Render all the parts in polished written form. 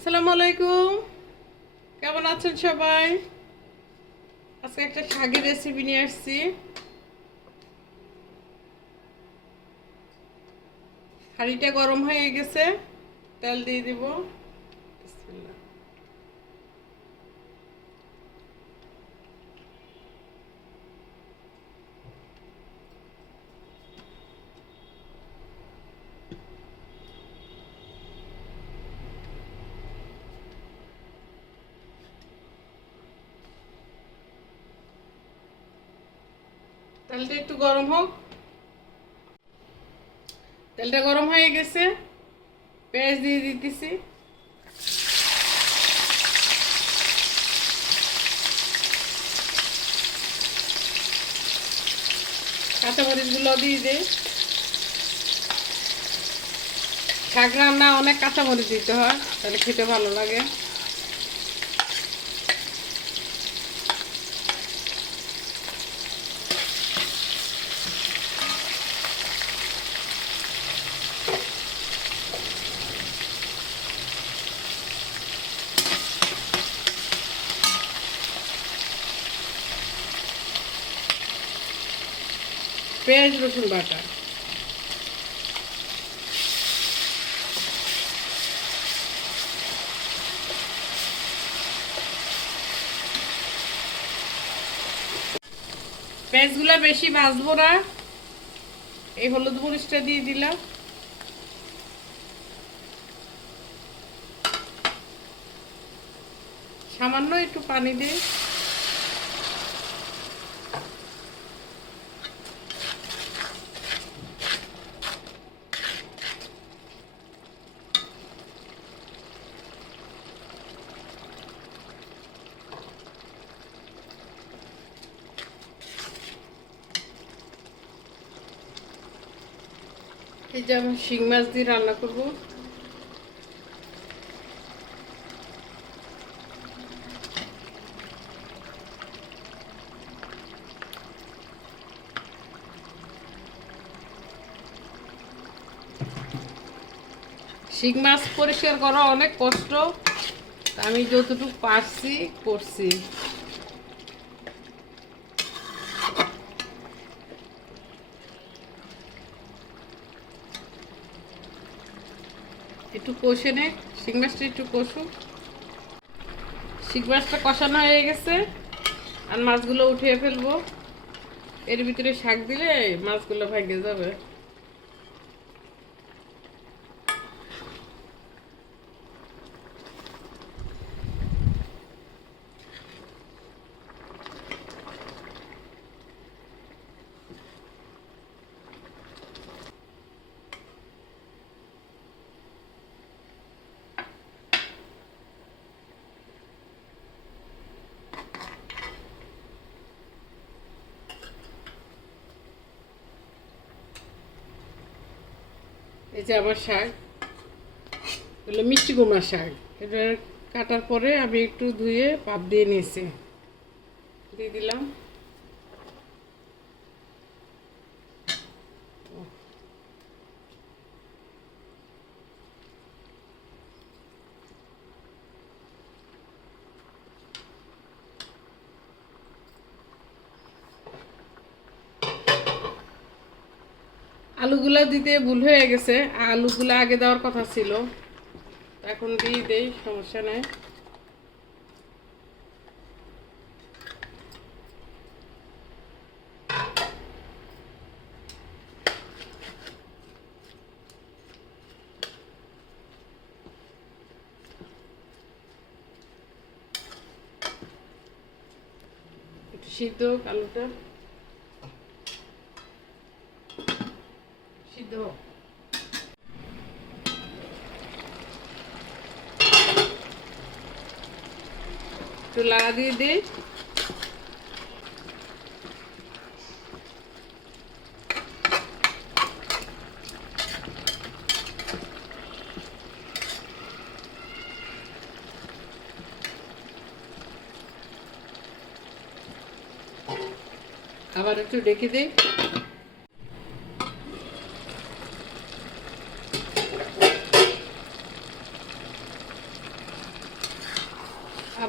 আসসালামু আলাইকুম। কেমন আছেন সবাই? আজকে একটা শাকের রেসিপি নিয়ে আসছি। হাঁড়িটা গরম হয়ে গেছে, তেল দিয়ে দিব। বিসমিল্লাহ। তেলটা একটু গরম হোক। তেলটা গরম হয়ে গেছে, পেঁয়াজ দিয়ে দিতেছি। কাঁচামরিচগুলো দিয়ে দিই। শাক রান্না অনেক কাঁচামরিচ দিতে হয়, তাহলে খেতে ভালো লাগে। পেঁয়াজ রসুন বাটা, পেঁয়াজগুলো বেশি ভাজবো না। এই হলুদ মরিচটা দিয়ে দিলাম। সামান্য একটু পানি দিই। এই যে আমি শিং মাছ দিয়ে রান্না করব। শিং মাছ পরিষ্কার করা অনেক কষ্ট, আমি যতটুকু পারছি করছি। একটু কষে নে, শিং মাছটা একটু কষুন। শিং মাছটা কষানো হয়ে গেছে, আর মাছগুলো উঠিয়ে ফেলবো। এর ভিতরে শাক দিলে মাছগুলো ভেঙে যাবে। এই যে আমার শাক, এগুলো মিষ্টি কুমড়া শাক। এটা কাটার পরে আমি একটু ধুয়ে ভাপ দিয়ে নিয়েছি, দিয়ে দিলাম। আলুগুলা দিতে ভুল হয়ে গেছে, আলুগুলা আগে দেওয়ার কথা ছিল, এখন দিয়ে দেই, সমস্যা নাই। একটু সিদ্ধ হোক, আলুটা সিদ্ধ হোক। একটু লাগা দিয়ে দিই। আবার একটু ডেকে দিই।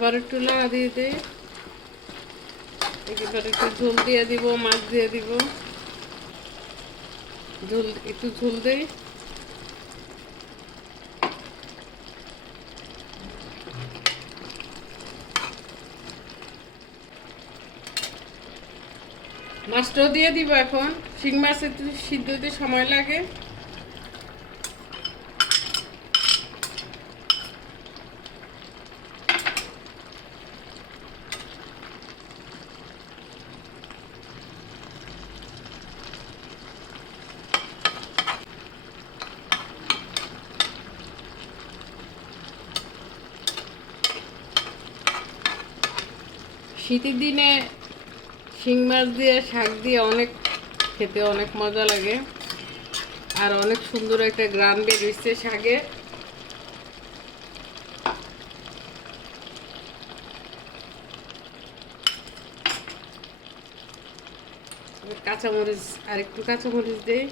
আবার একটু লাড়া দিয়ে দিই। এবার একটু ঝোল দিয়ে দিব, মাছ দিয়ে দিব, ঝোল একটু ঝোল দিই। মাছটাও দিয়ে দিব এখন। শিং মাছ একটু সিদ্ধ হতে সময় লাগে। শীতের দিনে শিং মাছ দিয়ে শাক দিয়ে অনেক খেতে অনেক মজা লাগে, আর অনেক সুন্দর একটা গ্রান বেরিয়েছে শাকে। কাঁচামরিচ, আর একটু কাঁচামরিচ দিই।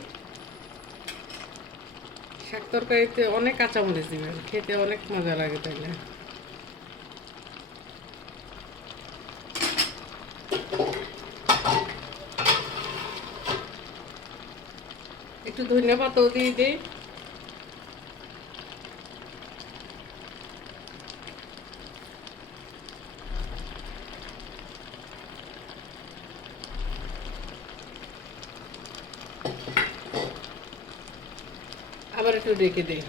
শাক তরকারিতে অনেক কাঁচামরিচ দিবেন, খেতে অনেক মজা লাগে তাইলে। একটু ধনিয়া পাতাও দিয়ে দিই। আবার একটু রেখে দিই।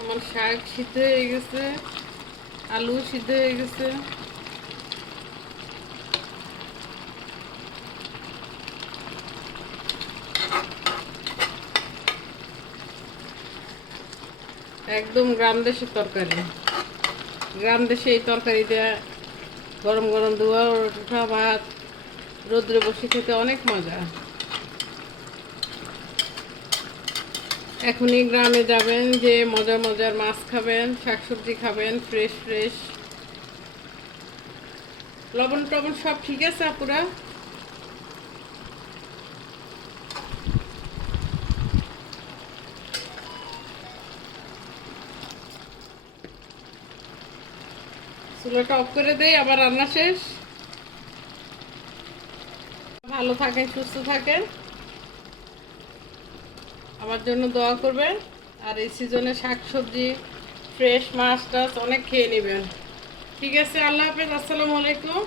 আমার শাক সিদ্ধ হয়ে গেছে, আলু সিদ্ধ হয়ে গেছে। একদম গ্রাম দেশের তরকারি। গ্রাম দেশে এই তরকারিটা গরম গরম দুয়া ওঠা ভাত রোদ্রে বসে খেতে অনেক মজা। এখনই গ্রামে যাবেন, যে মজার মজার মাছ খাবেন, শাকসবজি খাবেন, ফ্রেশ ফ্রেশ। লবণ টবণ সব ঠিক আছে আপুরা? চুলাটা অফ করে দেই, আবার রান্না শেষ। ভালো থাকেন, সুস্থ থাকেন, আমার জন্য দোয়া করবেন। আর এই সিজনে শাকসবজি, ফ্রেশ মাছ টাছ অনেক খেয়ে নেবেন। ঠিক আছে, আল্লাহ হাফেজ, আসসালামু আলাইকুম।